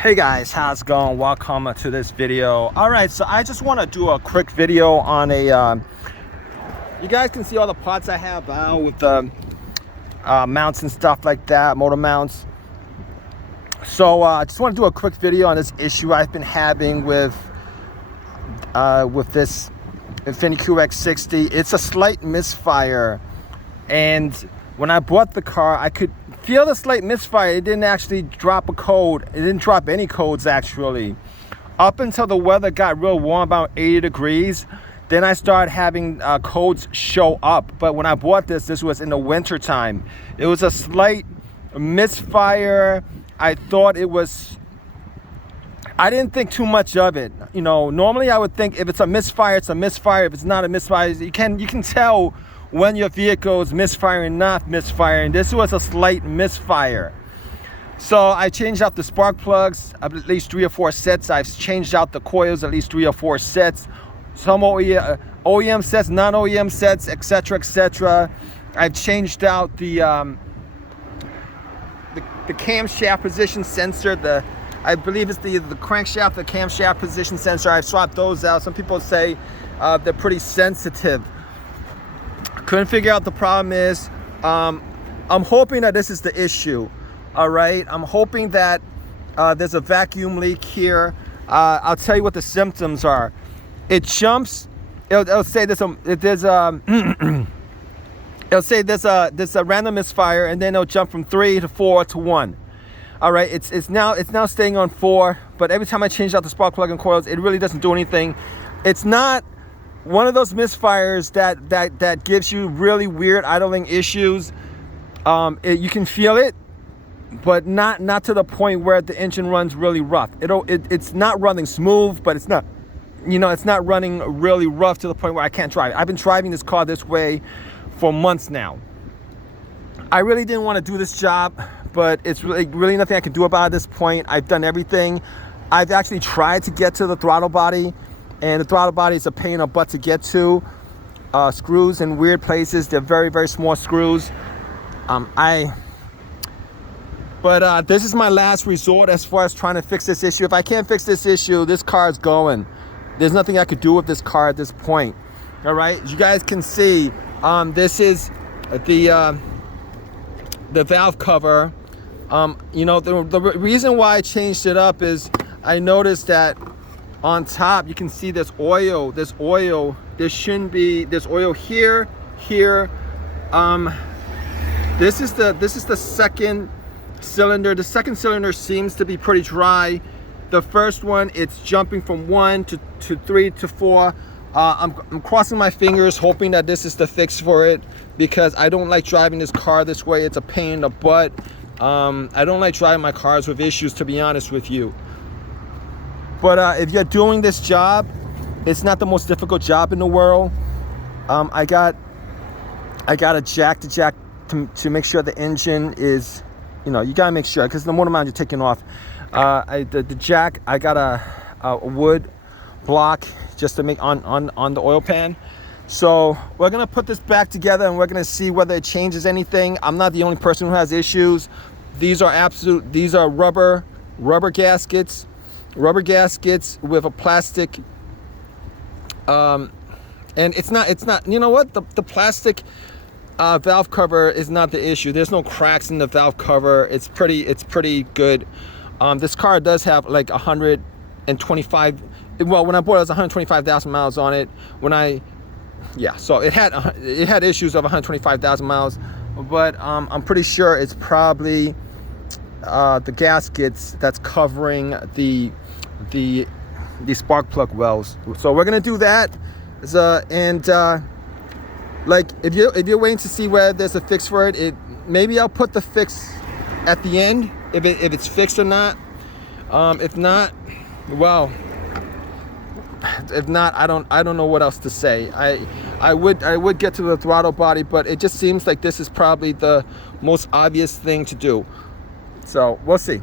Hey guys, how's it going? Welcome to this video. All right, so I just want to do a quick video on a you guys can see all the parts I have out with the mounts and stuff like that, motor mounts. So I just want to do a quick video on this issue I've been having with this Infiniti QX60. It's a slight misfire, and when I bought the car, I could feel the slight misfire. It didn't actually drop a code. It didn't drop any codes actually. Up until the weather got real warm, about 80 degrees, then I started having codes show up. But when I bought this was in the winter time. It was a slight misfire. I thought it was, I didn't think too much of it. You know, normally I would think if it's a misfire, it's a misfire. If it's not a misfire, you can tell when your vehicle is misfiring, not misfiring. This was a slight misfire. So I changed out the spark plugs at least 3 or 4 sets. I've changed out the coils at least 3 or 4 sets. Some OEM sets, non-OEM sets, etc., etc. I've changed out the camshaft position sensor. I believe it's the crankshaft, the camshaft position sensor. I've swapped those out. Some people say they're pretty sensitive. Couldn't figure out the problem is. I'm hoping that this is the issue. All right, I'm hoping that there's a vacuum leak here. I'll tell you what the symptoms are. It jumps. It'll say there's it'll say there's a random misfire, and then it'll jump from 3 to 4 to 1. All right, it's now staying on 4, but every time I change out the spark plug and coils, it really doesn't do anything. It's not one of those misfires that gives you really weird idling issues. You can feel it, but not to the point where the engine runs really rough. It's not running smooth, but it's not, it's not running really rough to the point where I can't drive it. I've been driving this car this way for months now. I really didn't want to do this job, but it's really nothing I can do about it at this point. I've done everything. I've actually tried to get to the throttle body, and the throttle body is a pain in the butt to get to. Screws in weird places. They're very, very small screws. But this is my last resort as far as trying to fix this issue. If I can't fix this issue, this car is going. There's nothing I could do with this car at this point. All right, as you guys can see, this is the valve cover. The reason why I changed it up is I noticed that on top you can see there's oil. There shouldn't be. There's oil here. This is the second cylinder. The second cylinder seems to be pretty dry. The first one, it's jumping from 1 to 3 to 4. I'm crossing my fingers, hoping that this is the fix for it, because I don't like driving this car this way. It's a pain in the butt. I don't like driving my cars with issues, to be honest with you. But if you're doing this job, it's not the most difficult job in the world. I got a jack to make sure the engine is, you gotta make sure, because the motor mount you're taking off. The jack, I got a wood block just to make on the oil pan. So we're gonna put this back together, and we're gonna see whether it changes anything. I'm not the only person who has issues. These are rubber gaskets with a plastic, and it's not, you know what, the plastic valve cover is not the issue. There's no cracks in the valve cover. It's pretty good. This car does have like 125, well, when I bought it was 125,000 miles on it. So it had issues of 125,000 miles, but I'm pretty sure it's probably the gaskets that's covering the spark plug wells. So we're gonna do that. Like if you're waiting to see where there's a fix for it, maybe I'll put the fix at the end if it's fixed or not. If not, I don't know what else to say. I would get to the throttle body, but it just seems like this is probably the most obvious thing to do. So we'll see.